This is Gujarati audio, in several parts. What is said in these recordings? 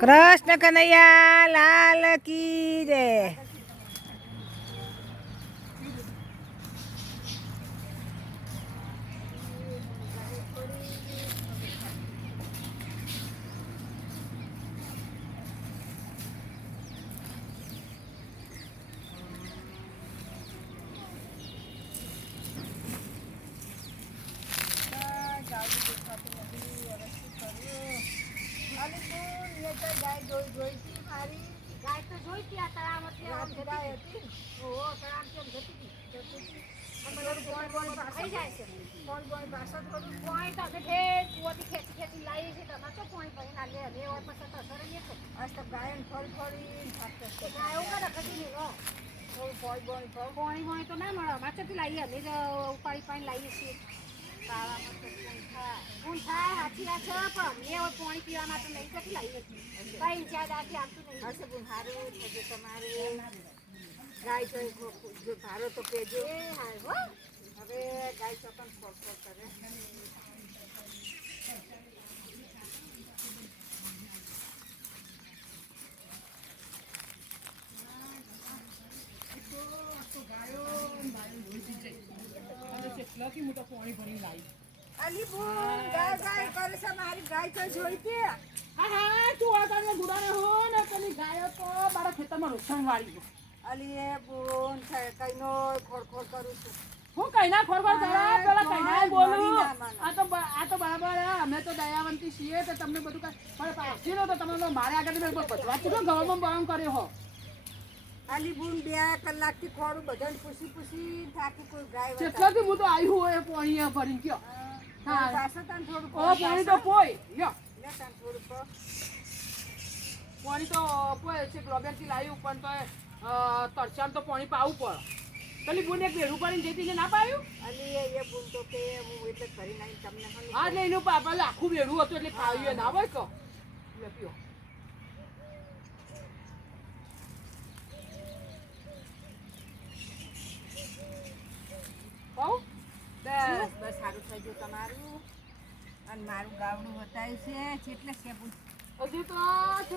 કૃષ્ણ કનૈયા લાલ કી જય. ગાય તો જોઈતી આ તળાવમાંથી આમ ગાય હતી. ઓહો તળાવ કેમ જતી હતી? ખાઈ જાય છે. પાણી પાછળ થોડું પાણી તો અમે ઠેર કૂવાથી ખેંચી લાવી છે. તમારે તો પાણી ભરી ના લે હવે હોય પછી તો અસર રહીએ છે. આજ તો ગાયન ફળી ગાય એવું કરે કદી નહીં રહો. પાણી તો ના મળે. માથેથી લાવીએ અમે જ ઉપાડી પાણી લાવીએ છીએ. કોણ થાય સાચી વાત છે પણ અમને હવે પાણી પીવા માટે નહીં ક્યાંથી લાવીએ છીએ. કઈ ઈચ્છા દાખી આપતું નહીં. હશે બુન સારું થશે તમારું. ગાય જો ભારો તો કહેજો. હવે ગાય ચોકન ફોડ કરે. પાણી ભરી લાવી અલી બુન ગાય કરે છે મારી ગાય તો જોઈતી. હા તું આટાને ગુડાને હો ને પેલી ગાયો તો મારા ખેતરમાં નુકસાન વાળી અલી એ બુન કઈનો ખોડ કરું છું. હું કઈના ખોરખોર કરા પેલા કઈના બોલું. આ તો બરાબર અમે તો દયાવંતી છીએ તો તમને બધું પણ પાછી નો તો તમે મારે આગળ બચવા ચૂકો ગવર્મેન્ટ બામ કર્યો હો. અલી બુન 2 કલાકથી ખોડું બધાને પૂછી થાકી કોઈ ગાય કેટલાથી હું તો આવ્યું હોય પાણી ભરીને કયો. હા પાછો તને થોડું પાણી તો પોય લ્યો લે તને થોડું પાણી તો પોય છે. ગ્લોબેરથી લાવ્યું પણ તો તરસામ તો પાણી પાવું પડે. પેલી બુન એક ભેડું પાડીને જતી ના પાયું. અલી એ બુન તો કે હું એટલે કરી નાખી તમને. હા એટલે એનું પાપા આખું ભેડું હતું એટલે પાયું ના હોય કહો લે પીઓ. બસ સારું થઈ ગયું તમારું. અને મારું ગાવડું બતાવ્યું છે એટલે છે બુન. હજી તો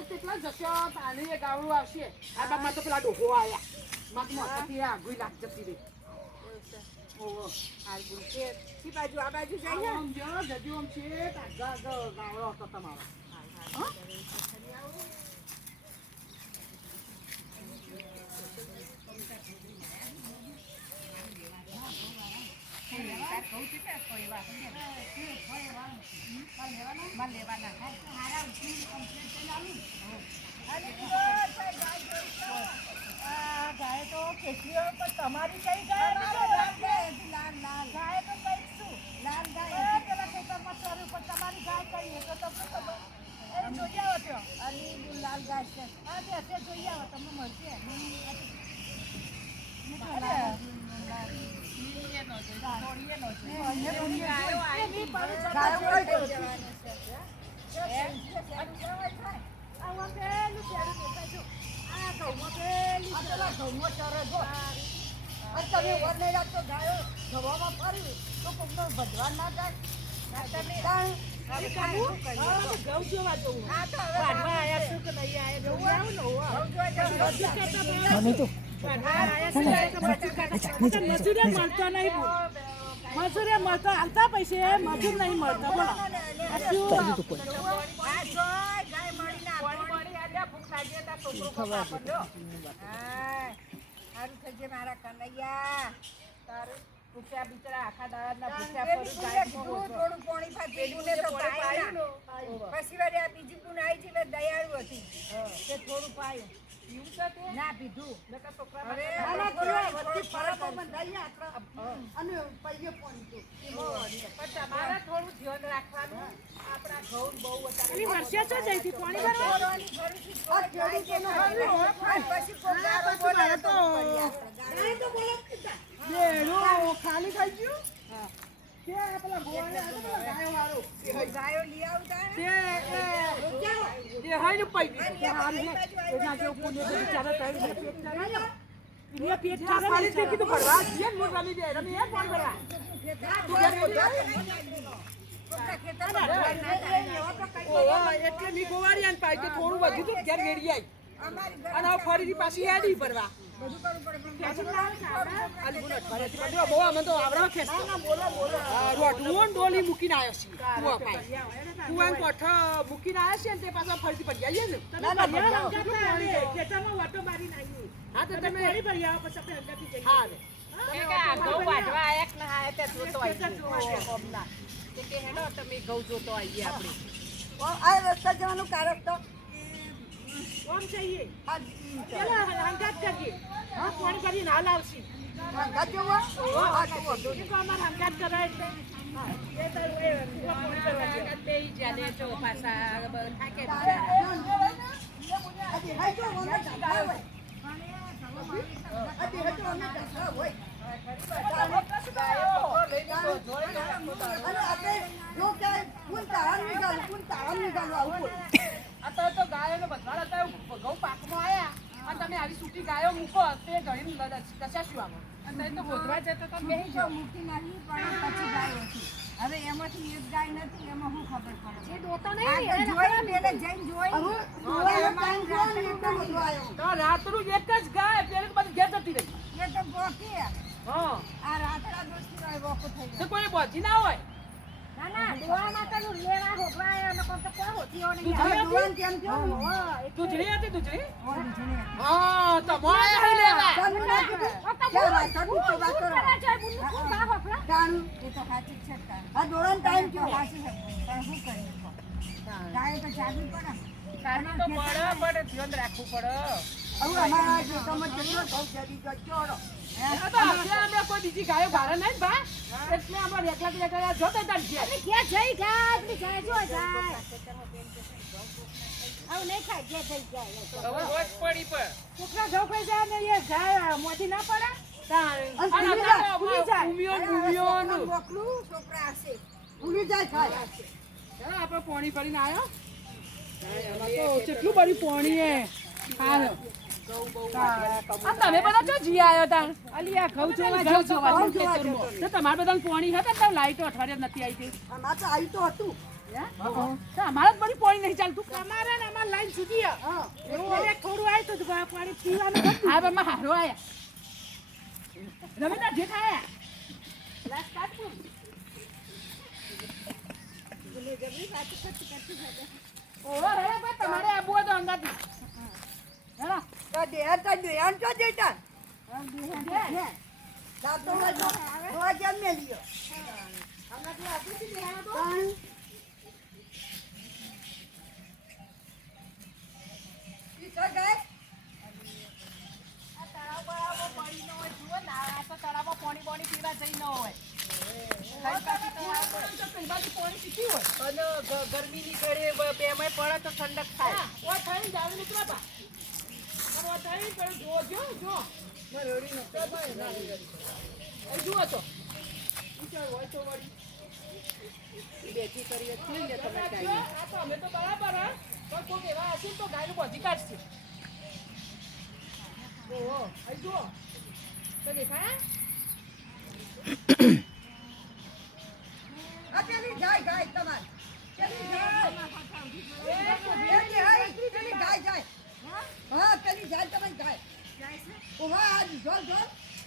કેટલા જશો તાણી એ ગાવડું આવશે. આ બાપા તો પેલા ડોહો આયા માથાથી આગળ લાગ જતી રહી. ઓહો હાલ બુન કે કી બાજુ આ બાજુ જઈએ. આમ જો જજુ આમ છે ગાવડો હતો તમારો. હા ગાય તો કેટલી પણ તમારી કઈ ગાય ગાય તો કઈ શું લાલ ગાય પેલા ખેતરમાં ચોર્યું પણ તમારી ગાય કઈ તો તમને ખબર જોઈ આવો છો. અલી લાલ ગાય છે. હા તે અત્યારે જોઈ આવો તમને મળશે. ભજવા ના જાય. ઘઉં જોવા જવું. મજૂરે મળતો નહીં. મજૂરે મળતો હાલતા પૈસે મજૂર નહીં મળતો બોલો. સારું થશે મારા કનૈયા. તારું ભૂખ્યા બિચારા આખા દાડા ભૂખ્યા થોડું પાણી પાયું. પછી વાર આ બીજી ગુણ આવી છે દયાળુ હતી તે થોડું પાયું. ના પીધું. તમારે થોડું ધ્યાન રાખવાનું. આપણા ઘઉં બહુ વર્ષે શું જઈથી પાણી ભરવાનું ખાલી થઈ ગયું. ગાયો લઈ આવતા ઓહો, એટલે મી ગોવાળી આને પાઈ તો થોડું વધ્યું હતું, ઘેર વેડી આવી. અને હવે ફરીથી પાછી હેડી ભરવા. આલી બોલો, ફરીથી બધું બહુ અમે તો આવડા ખેંચતો. હા, રોટલું ને ડોલી મૂકીને આવ્યો છે. કૂવા પાઈ. કૂવાનું કોઠો મૂકીને આવ્યો છે ને તે પાછા ફરીથી પડી આવીએ ને. હા, તો તમે હા હવે. આ રસ્તા જવાનું કારણ તો અત્યારે તો ગાયોનો બધાડા હતા, ઘઉં પાકમાં આયા અને તમે આવી સૂકી ગાયો મૂકો તે ઘણી કચાશું આમાં. અને તો ગોધવા જતો તો બેહી જાઓ. મૂકી નાખી પણ પછી ગાયો હતી. હવે એમાંથી એક ગાય નથી, એમાં શું ખબર પડે? એ દોતો આ નહીં તો જોઈ પેલે જઈને જોઈ. તો રાતનું એક જ ગાય પેલી બધી ઘેર જતી રહી. એ તો બોકી હા, આ રાતડા દોસ્તી રહે વોકો થઈ તો ગયો. કોઈ બોજી ના હોય. ના ના દોવા માટેનું લેવા હોગવા એનો કોણ તો કોઈ હોતીઓ નહીં દૂધ હવે દુવાન કેમ થયું? દૂધળી હતી દૂધળી. ઓલી જૂની હતી. હા, તો મોય હઈ લેવા. ચાલુ ના કીધું. ક્યાં વાત કરું તો વાત કરો. તાણું. એ તો સાચી જ છે જ તાણું. આ દોરાનો ટાઈમ થયો. સાચી છે. પણ શું કરીએ કહો? ગાય તો ચાલવી પડે ને. કાઢી તો પડે પણ ધ્યાન રાખવું પડે. હવે અમારા જો તમે કેટલો ઘઉં ચડી ગયો ચોરો. આ તો આપણે કોઈ બીજી ગાયો ભારે નહીં બા, એટલે આપણે એકલા જોતા હતા ને અને ક્યાં જઈ જાય આટલી જાય જો જાય આવું નહીં ખાય જે થઈ જાય હવે રોજ પડી પર છોકરા જો કોઈ જાય ને એ જાય મોતી ના પડે અને મોકલું છોકરા હશે. ભૂલી જાય ખાય. આપણે પાણી ભરીને આવ્યો તો કેટલું બધું પાણી હે. તમે બધા જો જી આવ્યો તાર અલી આ ઘઉં જોવા તો તમારે બધાને પાણી હતા તો લાઈટો અઠવાડિયા નથી આવી ગઈ. આમાં તો આવી તો હતું. તો અમારે જ બધી પાણી નહીં ચાલતું. તમારે ને અમાર લાઈન સુધી એટલે થોડું આવ્યું તો પાણી પીવાનું હા બાબા હારો આયા રમેતા જેઠ આયા લાસ્ટ કાટપુર ઓહો રે બા તમારે આબુ તો અંગાતી હેલો તો દેહન તો દેતા. દાંતોમાં જોવા કેમ મેલ્યો? તાણ. ઈ તો ગાય. ગરમીની ઘડી બેમાં પડે તો ઠંડક થાય. ઓ થઈને જાવ નીકળા બા. ઓ થઈ પણ જો જો મરોડી ન તો ભાઈ ના એ જુઓ તો ઊંચા હોય તો વળી બેઠી કરી હતી ને તમે કાઈ આ તો અમે તો બરાબર હા પણ કોઈ એવા હશે તો ગાયનું બધી કાઢશે. ઓહો આઈ જુઓ તો દેખાય આ પેલી ગાય તમારી. પેલી ગાય. પેલી હા, એટલી પેલી ગાય જાય. હા, પેલી જાય તમારી ગાય. ઓહો, આ જોર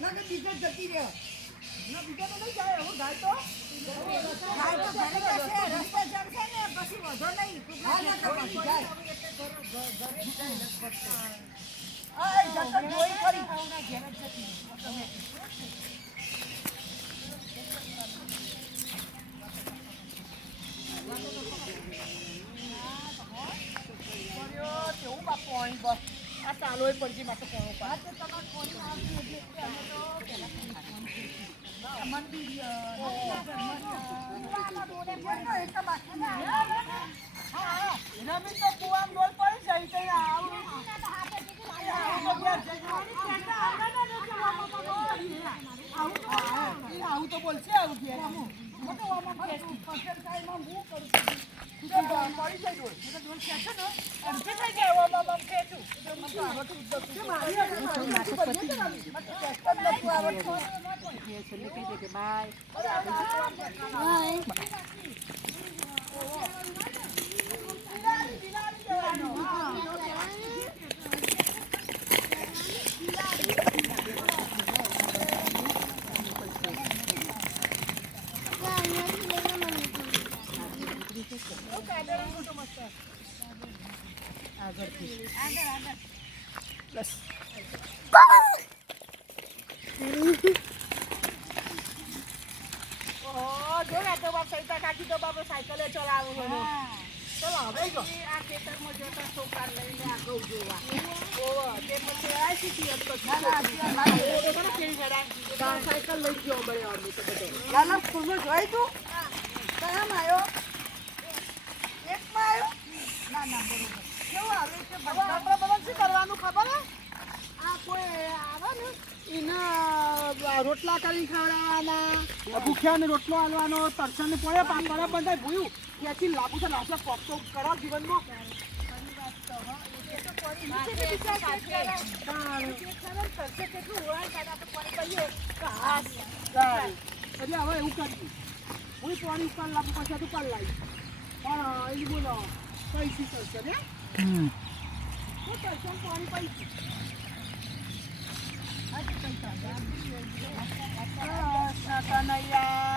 ના કે બીજે જતી રહે. ના બીજે તો નહીં જાય. હું ગાય તો ઘરે જશે. રસ્તે જશે ને પછી વધો નહીં. હા, ના તમારી ગાય. આ જતો જોઈ કરી. કેવું બા પાણી બસ આ ચાલો એ પડજી માટે કોણ પા રમી તો કુવામ ડોલ પડી જાય તો આવું તો બોલશે આવું ઘેર પડી જાય ડોલ ડોલ ખેંચે ને અડધી થઈ જાય ઓમાં ખેંચું બાય આગળથી બસ ઓહો જો ને તો બાપ સૈતા કાકી તો બાપ સાયકલે ચલાવે છે ચલો હવે જો આ ખેતરમાં જતા છોકરા લઈને આ ઘઉં જોવા ઓહો તે પછી આ સીધી હતો સાયકલ લઈ ગયો બળે અમે તો બધો લાલા સ્કૂલમાં જોઈ તું કયામાં આવ્યો એકમાં આવ્યો ના ના બરોબર કેવું આવ્યું છે હવે આપણે બધા શું કરવાનું ખબર હે આ કોઈ આવે ને એના રોટલા કરી ખવડાવવાના ભૂખ્યાને રોટલો આલવાનો તરસાને પડે પાપડા બંધાય ભૂયું ત્યાંથી લાગુ છે નાસ્તો કોકતો કરો જીવનમાં એટલે હવે એવું કરશું હું પાણી ઉકાળ લાગુ પછી તું કાલ લાવી પણ એ બોલો પૈસી કરશે ને હું તરસાને પાણી પૈસી કનૈયા